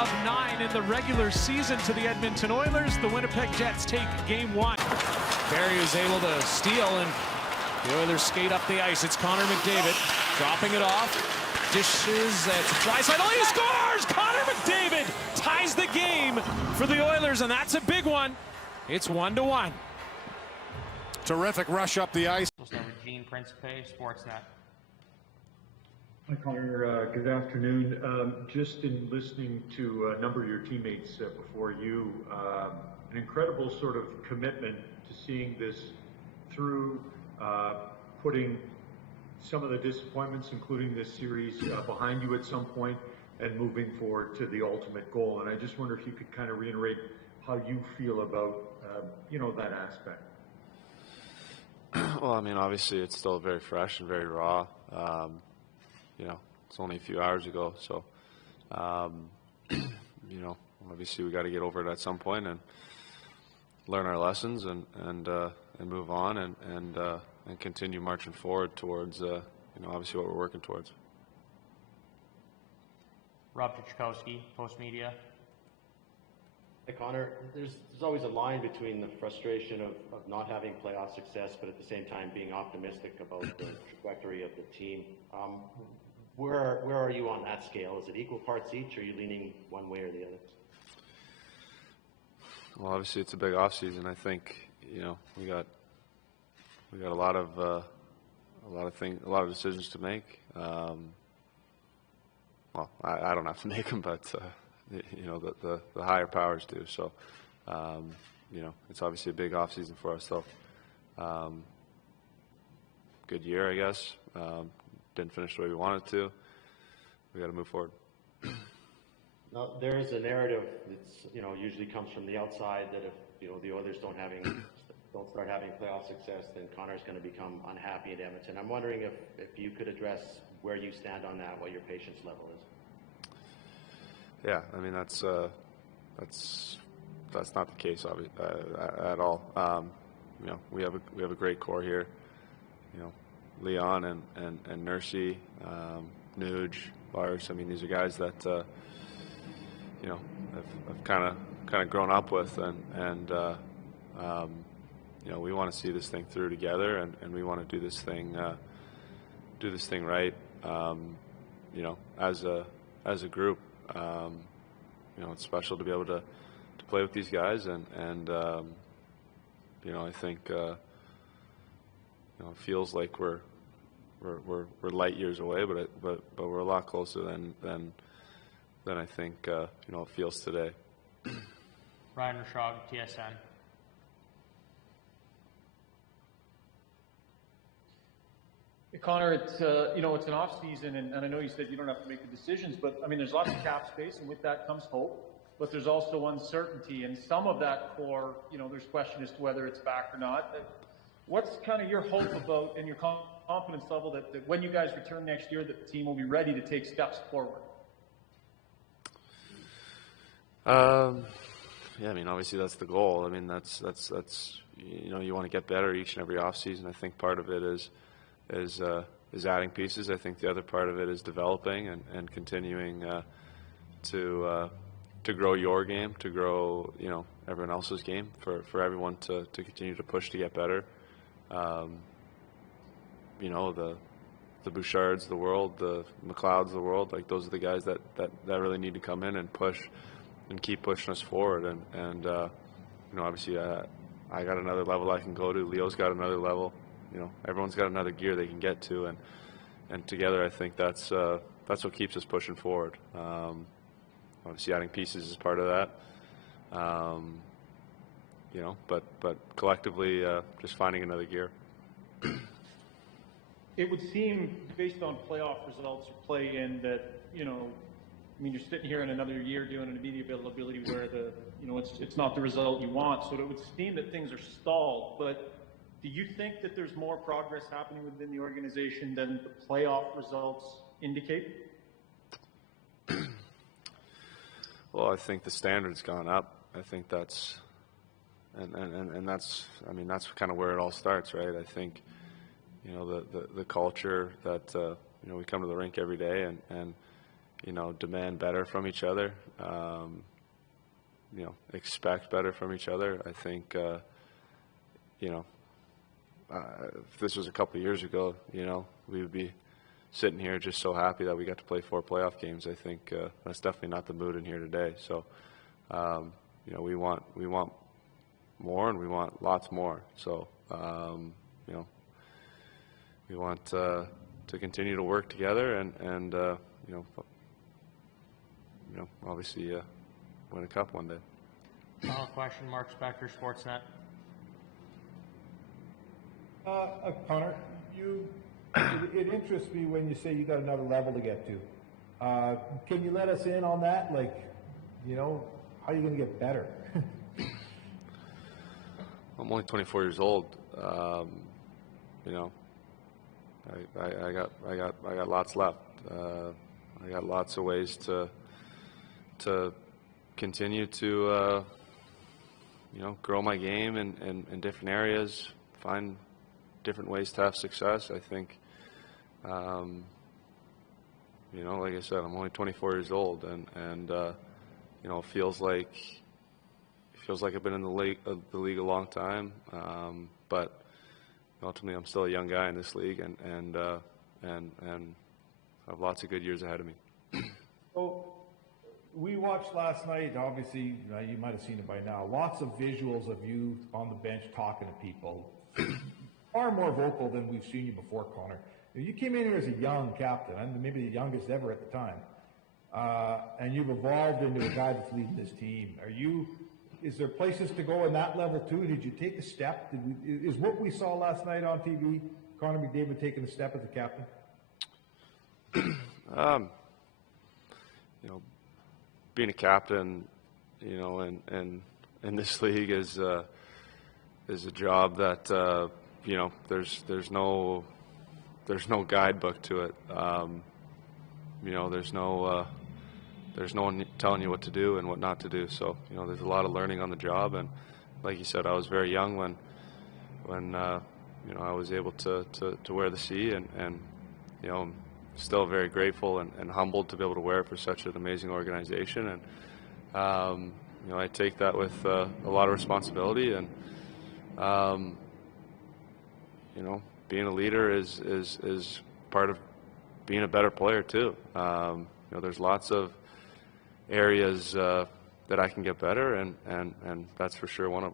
of 9 in the regular season to the Edmonton Oilers. The Winnipeg Jets take game 1. Barrie is able to steal, and the Oilers skate up the ice. It's Connor McDavid dropping it off. Dishes at Draisaitl. He scores! Connor McDavid ties the game for the Oilers, and that's a big one. It's 1-1. Terrific rush up the ice. Gene Principe, Sportsnet. Hi, Connor. Good afternoon. Just in listening to a number of your teammates before you, an incredible sort of commitment to seeing this through, putting some of the disappointments, including this series, behind you at some point and moving forward to the ultimate goal. And I just wonder if you could kind of reiterate how you feel about, that aspect. Well, I mean, obviously it's still very fresh and very raw. It's only a few hours ago, so obviously we got to get over it at some point and learn our lessons and move on and continue marching forward towards obviously what we're working towards. Rob Chachkowski, Post Media. Hey Connor, there's always a line between the frustration of not having playoff success, but at the same time being optimistic about the trajectory of the team. Where are you on that scale? Is it equal parts each, or are you leaning one way or the other? Well, obviously it's a big off season. I think we got a lot of decisions to make. Well, I don't have to make them, but the higher powers do. So it's obviously a big off season for us. So good year, I guess. Didn't finish the way we wanted to. We got to move forward. Now, there is a narrative that's usually comes from the outside that if the Oilers don't start having playoff success, then Connor's going to become unhappy at Edmonton. I'm wondering if you could address where you stand on that, what your patience level is. Yeah, I mean that's not the case at all. We have a great core here. Leon and Nursey, Nuge, Lars. I mean, these are guys that I've kind of grown up with, and we want to see this thing through together, and we want to do this thing right. As a group, it's special to be able to play with these guys, and I think it feels like we're light years away, but we're a lot closer than I think it feels today. Ryan Rishaug, TSN. Hey, Connor, it's an off season, and I know you said you don't have to make the decisions, but I mean there's lots of cap space, and with that comes hope. But there's also uncertainty, and some of that core, there's question as to whether it's back or not. What's kind of your hope about and your confidence level that when you guys return next year, that the team will be ready to take steps forward? Yeah, I mean, obviously that's the goal. I mean, that's you want to get better each and every off season. I think part of it is adding pieces. I think the other part of it is developing and continuing to grow your game, to grow everyone else's game, for everyone to continue to push to get better. The Bouchards of the world, the McLeods of the world, like those are the guys that really need to come in and push and keep pushing us forward. And obviously I got another level I can go to. Leo's got another level. Everyone's got another gear they can get to, and together I think that's what keeps us pushing forward. Obviously adding pieces is part of that. But collectively just finding another gear. It would seem, based on playoff results or play-in, that you're sitting here in another year doing an immediate availability where it's not the result you want. So it would seem that things are stalled. But do you think that there's more progress happening within the organization than the playoff results indicate? Well, I think the standard's gone up. I think that's, and that's, I mean, that's kind of where it all starts, right? I think, the culture that, we come to the rink every day and you know, demand better from each other, you know, expect better from each other. I think, you know, if this was a couple of years ago, you know, we would be sitting here just so happy that we got to play 4 playoff games. I think that's definitely not the mood in here today. So, you know, we want more, and we want lots more. So, you know, we want to continue to work together and you know, obviously win a cup one day. Final question, Mark Spector, Sportsnet. Connor, it interests me when you say you got another level to get to. Can you let us in on that? Like, you know, how are you going to get better? I'm only 24 years old. You know, I got lots left. I got lots of ways to continue to you know, grow my game in different areas, find different ways to have success. I think, you know, like I said, I'm only 24 years old, and you know, it feels like I've been in the league a long time, but ultimately I'm still a young guy in this league, and I have lots of good years ahead of me. So, we watched last night, obviously, you might have seen it by now, lots of visuals of you on the bench talking to people. Far more vocal than we've seen you before, Connor. You came in here as a young captain, and maybe the youngest ever at the time, and you've evolved into a guy that's leading this team. Is there places to go in that level too? Did you take a step? Is what we saw last night on TV, Connor McDavid taking a step as a captain? You know, being a captain, you know, in this league is a job that you know, there's no guidebook to it. You know, there's no one telling you what to do and what not to do. So, you know, there's a lot of learning on the job. And like you said, I was very young when you know, I was able to wear the C, and you know, I'm still very grateful and humbled to be able to wear it for such an amazing organization. And you know, I take that with a lot of responsibility, and you know, being a leader is part of being a better player too. You know, there's lots of areas that I can get better, and that's for sure one of